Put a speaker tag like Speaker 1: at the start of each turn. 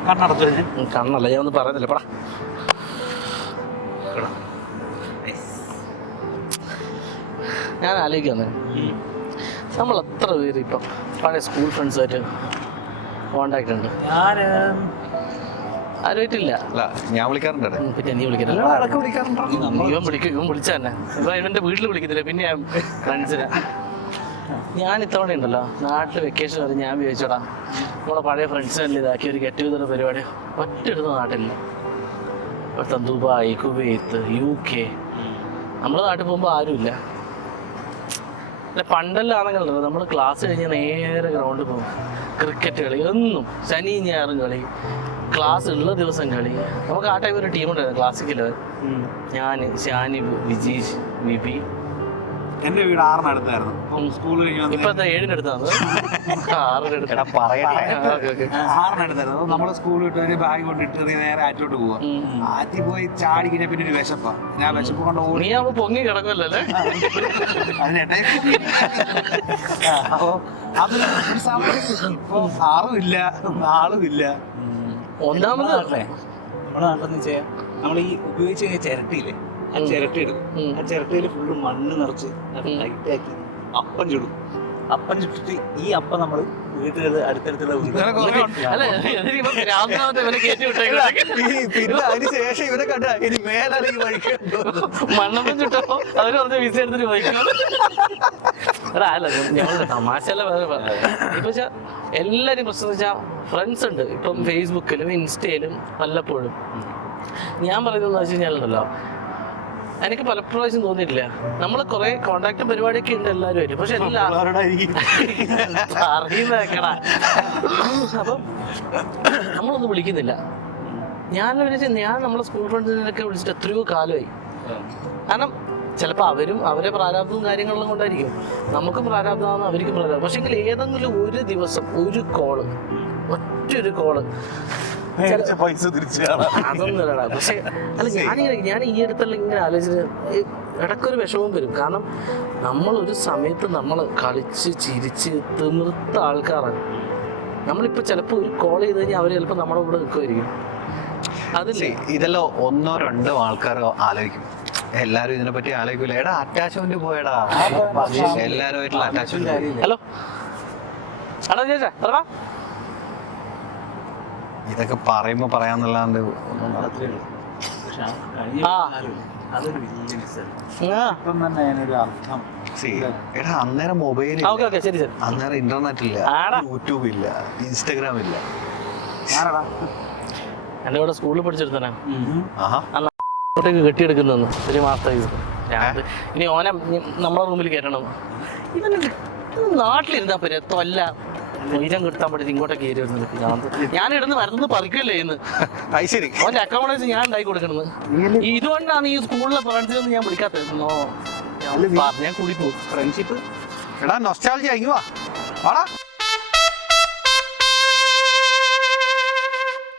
Speaker 1: കണ്ണല്ല, ഞാൻ ഒന്നും പറയുന്നില്ല. പടാ ഞാൻ ആലോചിക്കുന്നു, നമ്മൾ എത്ര പേര് ഇപ്പം പഴയ സ്കൂൾ ഫ്രണ്ട്സായിട്ട് കോണ്ടാക്ട് ഉണ്ട്? ആരുമായിട്ടില്ല.
Speaker 2: ഞാൻ വിളിക്കാറുണ്ട്.
Speaker 1: പിന്നെ നീ വിളിക്കില്ല. ഇവൻ വിളിക്കും, ഇവൻ വിളിച്ച തന്നെ. ഇവൻ ഇവന്റെ വീട്ടിൽ വിളിക്കത്തില്ല, പിന്നെ ഞാൻ ഫ്രണ്ട്സിനെ. ഞാൻ ഇത്തവണ ഉണ്ടല്ലോ നാട്ടിൽ വെക്കേഷൻ വരെ ഞാൻ വിചാരിച്ചോടാ നമ്മളെ പഴയ ഫ്രണ്ട്സിനെല്ലാം ഇതാക്കി ഒരു ഗെറ്റ് ടുഗദർ പരിപാടി ഒറ്റെടുത്ത നാട്ടിലില്ല. ഇവിടുത്തെ ദുബായ്, കുവൈത്ത്, UK, നമ്മുടെ നാട്ടിൽ പോകുമ്പോൾ ആരുമില്ല. അല്ല പണ്ടെല്ലാണെങ്കിലോ നമ്മൾ ക്ലാസ് കഴിഞ്ഞ് നേരെ ഗ്രൗണ്ടിൽ പോകും. ക്രിക്കറ്റ് കളി എന്നും, ശനി ഞായറും കളി, ക്ലാസ് ഉള്ള ദിവസം കളി. നമുക്ക് ആ ടൈം ഒരു ടീമുണ്ടായിരുന്നു ക്ലാസിക്കൽ. ഞാൻ, ഷാനി, വിജീഷ്, വിപി.
Speaker 3: എന്റെ വീട് 6 അടുത്തായിരുന്നു. സ്കൂൾ
Speaker 1: ഇപ്പൊ 7 അടുത്താണ്. 6
Speaker 3: അടുത്തായിരുന്നു. നമ്മള് സ്കൂൾ വിട്ട് ഒരു ബാഗ് കൊണ്ടിട്ട് നേരെ ആറ്റിലോട്ട് പോവാ. ആറ്റി പോയി ചാടി കഴിഞ്ഞാൽ പിന്നെ ഒരു വിശപ്പാ. ഞാൻ വിശപ്പ് കൊണ്ട് ഓടി.
Speaker 1: നീ ആവുമ്പോ പൊങ്ങി കിടക്കുമല്ലേ?
Speaker 3: അപ്പൊ അത് ഒരു സമയം ഇപ്പൊ 6ഉം ഇല്ല, 4ഉം ഇല്ല.
Speaker 1: ഒന്നാമത്
Speaker 4: നമ്മുടെ നാട്ടിലെന്ന് വെച്ചാൽ നമ്മൾ ഈ ഉപയോഗിച്ച് കഴിഞ്ഞ ചിരട്ടിയില്ലേ, ആ ചിരട്ട എടുക്കും. ആ ചിരട്ടയിൽ ഫുള്ള് മണ്ണ് നിറച്ച് ടൈറ്റാക്കി അപ്പം ചുടും. അപ്പം ചുട്ടിട്ട് ഈ അപ്പം നമ്മൾ വീട്ടുകൾ അടുത്തടുത്തുള്ള
Speaker 2: പിന്നെ അതിനുശേഷം ഇവരെ കണ്ട ഇനി മേലാണ് ഈ വഴിക്ക്
Speaker 1: മണ്ണപ്പം ചുട്ടപ്പോ അവര് പറഞ്ഞ വിസ എടുത്തിട്ട് പോയിക്കോ. അല്ല ഞങ്ങൾ തമാശല്ല ഇപ്പൊ എല്ലാരും പ്രശ്നം വെച്ചാൽ ഫ്രണ്ട്സ് ഉണ്ട് ഇപ്പം ഫേസ്ബുക്കിലും ഇൻസ്റ്റയിലും വല്ലപ്പോഴും. ഞാൻ പറയുന്നതെന്ന് വെച്ച് കഴിഞ്ഞാലുണ്ടല്ലോ, എനിക്ക് പലപ്രാവശ്യം തോന്നിയിട്ടില്ല നമ്മൾ കുറെ കോണ്ടാക്ടും പരിപാടിയൊക്കെ ഉണ്ട് എല്ലാവരും, പക്ഷെ അറിയുന്നേക്കടാ. അപ്പം നമ്മളൊന്നും വിളിക്കുന്നില്ല. ഞാൻ നമ്മളെ സ്കൂൾ ഫ്രണ്ട്സിനൊക്കെ വിളിച്ചിട്ട് എത്രയോ കാലമായി. കാരണം ചിലപ്പോൾ അവരും അവരെ പ്രാരാബ്ദവും കാര്യങ്ങളും കൊണ്ടായിരിക്കും, നമുക്കും പ്രാരാബ്ദമാണ്, അവർക്കും പ്രാരാബ്ദം. പക്ഷെ എങ്കിൽ ഏതെങ്കിലും ഒരു ദിവസം ഒരു കോള്, ഒറ്റൊരു കോള്
Speaker 2: പൈസ തിരിച്ചു
Speaker 1: അതൊന്നുമല്ലടാ. പക്ഷെ അല്ല ഞാൻ ഈ അടുത്തുള്ള ഇങ്ങനെ ആലോചിച്ചിട്ട് ഇടയ്ക്കൊരു വിഷമം വരും. കാരണം നമ്മളൊരു സമയത്ത് നമ്മൾ കളിച്ച് ചിരിച്ച് തിമിർത്ത ആൾക്കാരാണ്. നമ്മളിപ്പോൾ ചിലപ്പോൾ ഒരു കോൾ ചെയ്ത് കഴിഞ്ഞാൽ അവർ ചിലപ്പോൾ നമ്മുടെ കൂടെ നിൽക്കുമായിരിക്കും. അതല്ലേ
Speaker 2: ഇതെല്ലാം 1 or 2 ആൾക്കാരോ ആലോചിക്കും. എല്ലാരും ഇതിനെ പറ്റി ആലോചിക്കൂല. എടാ അറ്റാച്ച്മെന്റ് പോയടാ, എല്ലാരുമായിട്ടുള്ള അറ്റാച്ച്മെന്റ്.
Speaker 1: ഹലോ ഹലോ ചേച്ചാ പറ.
Speaker 2: ഇതൊക്കെ പറയുമ്പോ പറയാന്നല്ലാണ്ട്
Speaker 4: അതൊരു വലിയ മിസ്സാണ്.
Speaker 3: ഇപ്പം തന്നെ അതിനൊരു അർത്ഥം.
Speaker 2: എടാ അന്നേരം മൊബൈൽ,
Speaker 1: ശരി ശരി,
Speaker 2: അന്നേരം ഇന്റർനെറ്റ് ഇല്ല, യൂട്യൂബ് ഇല്ല, ഇൻസ്റ്റാഗ്രാം ഇല്ല.
Speaker 1: എന്റെ കൂടെ സ്കൂളിൽ പഠിച്ചെടുത്തന്നെ അങ്ങോട്ടേക്ക് കെട്ടിയെടുക്കുന്നു ഒരു മാസത്തെ ഇനി ഓനെ നമ്മളെ റൂമിൽ കയറ്റണം. ഇവന് നാട്ടിലിരുന്നാ പോരെ തൊല്ല മൊയ്രം കിട്ടാൻ പറ്റി ഇങ്ങോട്ടൊക്കെ കയറി വരുന്നത്. ഞാൻ ഇടുന്ന് വരുന്നത് പറിക്കല്ലേ ഇന്ന്. ഓന്റെ അക്കോമഡേഷൻ ഞാൻ ഉണ്ടാക്കി കൊടുക്കണത്. ഇതുകൊണ്ടാണ് ഈ സ്കൂളിലെ ഫ്രണ്ട്സിനൊന്നും ഞാൻ വിളിക്കാത്തോ. ഞാൻ കൂടി പോകും.
Speaker 2: ഫ്രണ്ട്ഷിപ്പ് എടാ നൊസ്റ്റാൾജിയ.